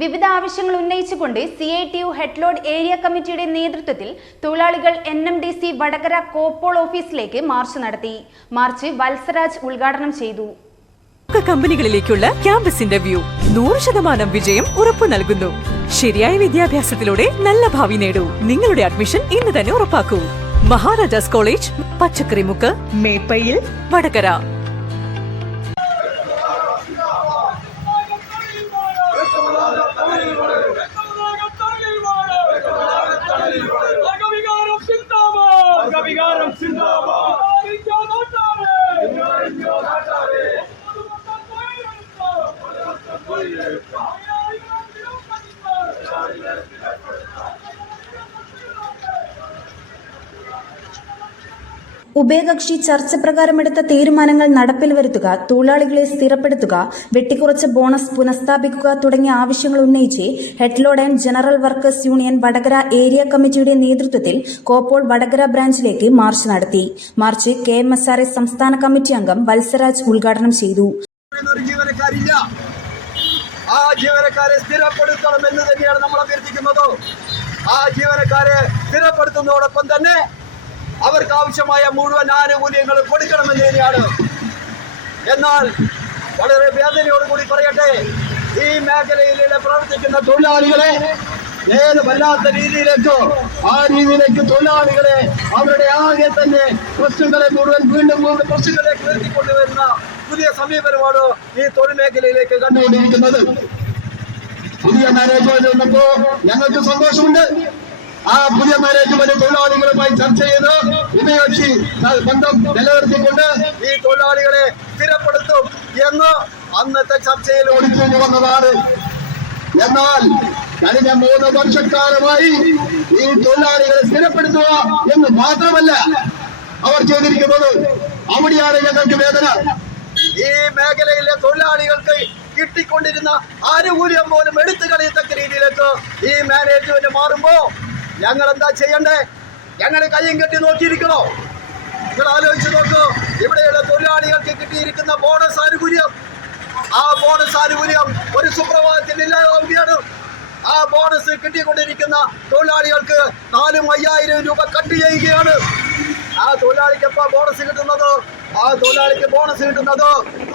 വിവിധ ആവശ്യങ്ങൾ ഉന്നയിച്ചുകൊണ്ട് C I T U headload area കമ്മിറ്റിയുടെ നേതൃത്വത്തിൽ തൊഴിലാളികൾ N M D C Vadakara കോപ്പോൾ ഓഫീസിലേക്ക് മാർച്ച് നടത്തി. മാർച്ച് വത്സരാജ് ഉദ്ഘാടനം ചെയ്തു. കമ്പനികളിലേക്കുള്ള ക്യാമ്പസ് ഇന്റർവ്യൂ നൂറ് ശതമാനം വിജയം ഉറപ്പു നൽകുന്നു. ശരിയായ വിദ്യാഭ്യാസത്തിലൂടെ നല്ല ഭാവി നേടൂ. നിങ്ങളുടെ അഡ്മിഷൻ ഇന്ന് തന്നെ ഉറപ്പാക്കൂ. മഹാരാജാസ് കോളേജ് പച്ചക്കറിമുക്ക് മേപ്പയിൽ വടകര. ഉഭയകക്ഷി ചർച്ച പ്രകാരമെടുത്ത തീരുമാനങ്ങൾ നടപ്പിൽ വരുത്തുക തൊഴിലാളികളെ സ്ഥിരപ്പെടുത്തുക വെട്ടിക്കുറച്ച ബോണസ് പുനഃസ്ഥാപിക്കുക തുടങ്ങിയ ആവശ്യങ്ങൾ ഉന്നയിച്ച് headload and general workers union Vadakara area കമ്മിറ്റിയുടെ നേതൃത്വത്തിൽ കോപ്പോൾ വടകര ബ്രാഞ്ചിലേക്ക് മാർച്ച് നടത്തി. March K M S R S സംസ്ഥാന കമ്മിറ്റി അംഗം വത്സരാജ് ഉദ്ഘാടനം ചെയ്തു. ആ ജീവനക്കാരെ സ്ഥിരപ്പെടുത്തണം എന്ന് തന്നെയാണ് നമ്മൾ അഭ്യർത്ഥിക്കുന്നത്. ആ ജീവനക്കാരെ സ്ഥിരപ്പെടുത്തുന്നതോടൊപ്പം തന്നെ അവർക്ക് ആവശ്യമായ മുഴുവൻ ആനുകൂല്യങ്ങൾ കൊടുക്കണമെന്ന് തന്നെയാണ് എന്നാൽ വളരെ വേദനയോടുകൂടി പറയട്ടെ ഈ മേഖലയിലൂടെ പ്രവർത്തിക്കുന്ന തൊഴിലാളികളെ ഏത് വല്ലാത്ത രീതിയിലേക്കോ ആ രീതിയിലേക്ക് തൊഴിലാളികളെ അവരുടെ ആകെ തന്നെ പ്രശ്നങ്ങളെ മുഴുവൻ വീണ്ടും വീണ്ടും പ്രശ്നങ്ങളിലേക്ക് ഉയർത്തിക്കൊണ്ടുവരുന്ന പുതിയ സമീപനമാണ് ഈ തൊഴിൽ മേഖലയിലേക്ക് കണ്ടുകൊണ്ടിരിക്കുന്നത്. പുതിയ മാനേജ്മെന്റ് വന്നപ്പോ ഞങ്ങൾക്ക് സന്തോഷമുണ്ട്. ആ പുതിയ മാനേജ്മെന്റ് തൊഴിലാളികളുമായി ചർച്ച ചെയ്ത് ഉഭയകക്ഷി ബന്ധം നിലനിർത്തിക്കൊണ്ട് ഈ തൊഴിലാളികളെ സ്ഥിരപ്പെടുത്തും എന്ന് അന്നത്തെ ചർച്ചയിൽ ഒളിച്ചു വന്നതാണ്. എന്നാൽ കഴിഞ്ഞ മൂന്ന് വർഷക്കാലമായി ഈ തൊഴിലാളികളെ സ്ഥിരപ്പെടുത്തുക എന്ന് മാത്രമല്ല അവർ ചെയ്തിരിക്കുന്നത് അവിടെയാണ് ഞങ്ങൾക്ക് വേദന. ഈ മേഖലയിലെ തൊഴിലാളികൾക്ക് കിട്ടിക്കൊണ്ടിരുന്ന ആനുകൂല്യം പോലും എടുത്തു കളയത്തക്ക രീതിയിലേക്ക് ഈ മാനേജ്മെന്റ് മാറുമ്പോ ഞങ്ങൾ എന്താ ചെയ്യണ്ടേ? ഞങ്ങൾ കയ്യും കെട്ടി നോക്കിയിരിക്കണോ? നിങ്ങൾ ആലോചിച്ച് നോക്കൂ. ഇവിടെയുള്ള തൊഴിലാളികൾക്ക് കിട്ടിയിരിക്കുന്ന ബോണസ് ആനുകൂല്യം. ആ ബോണസ് ആനുകൂല്യം ഒരു സുപ്രഭാതത്തിൽ ഇല്ലാതാവുകയാണ്. ആ ബോണസ് കിട്ടിക്കൊണ്ടിരിക്കുന്ന തൊഴിലാളികൾക്ക് നാലും അയ്യായിരം രൂപ കട്ട് ചെയ്യുകയാണ്. ആ തൊഴിലാളിക്ക് എപ്പോ ബോണസ് കിട്ടുന്നത്? ആ തൊഴിലാളിക്ക് ബോണസ് കിട്ടുന്നത്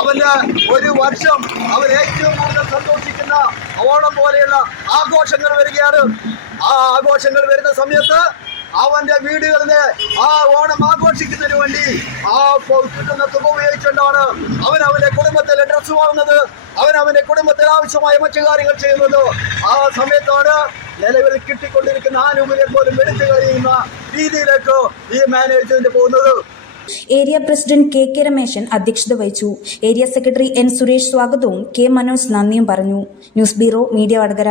അവന് ഒരു വർഷം അവൻ ഏറ്റവും കൂടുതൽ സന്തോഷിക്കുന്ന ഓണം പോലെയുള്ള ആഘോഷങ്ങൾ വരികയാണ്. ആ ആഘോഷങ്ങൾ വരുന്ന സമയത്ത് അവന്റെ വീടുകളിൽ ആ ഓണം ആഘോഷിക്കുന്നതിന് വേണ്ടി ആ കിട്ടുന്ന തുക ഉപയോഗിച്ചുകൊണ്ടാണ് അവൻ അവന്റെ കുടുംബത്തിൽ ഡ്രസ് വാങ്ങുന്നത്. അവൻ അവന്റെ കുടുംബത്തിൽ ആവശ്യമായ മറ്റു കാര്യങ്ങൾ ചെയ്യുന്നത്. ആ സമയത്താണ് നിലവിൽ കിട്ടിക്കൊണ്ടിരിക്കുന്ന ആനുകൂല്യം പോലും എടുത്തു കഴിയുന്ന രീതിയിലേക്ക് ഈ മാനേജ്മെന്റ് പോകുന്നത്. Area president K K Rameshan അധ്യക്ഷത വഹിച്ചു. ഏരിയ സെക്രട്ടറി എൻ സുരേഷ് സ്വാഗതവും കെ മനോജ് നന്ദിയും പറഞ്ഞു. News bureau media Vadakara.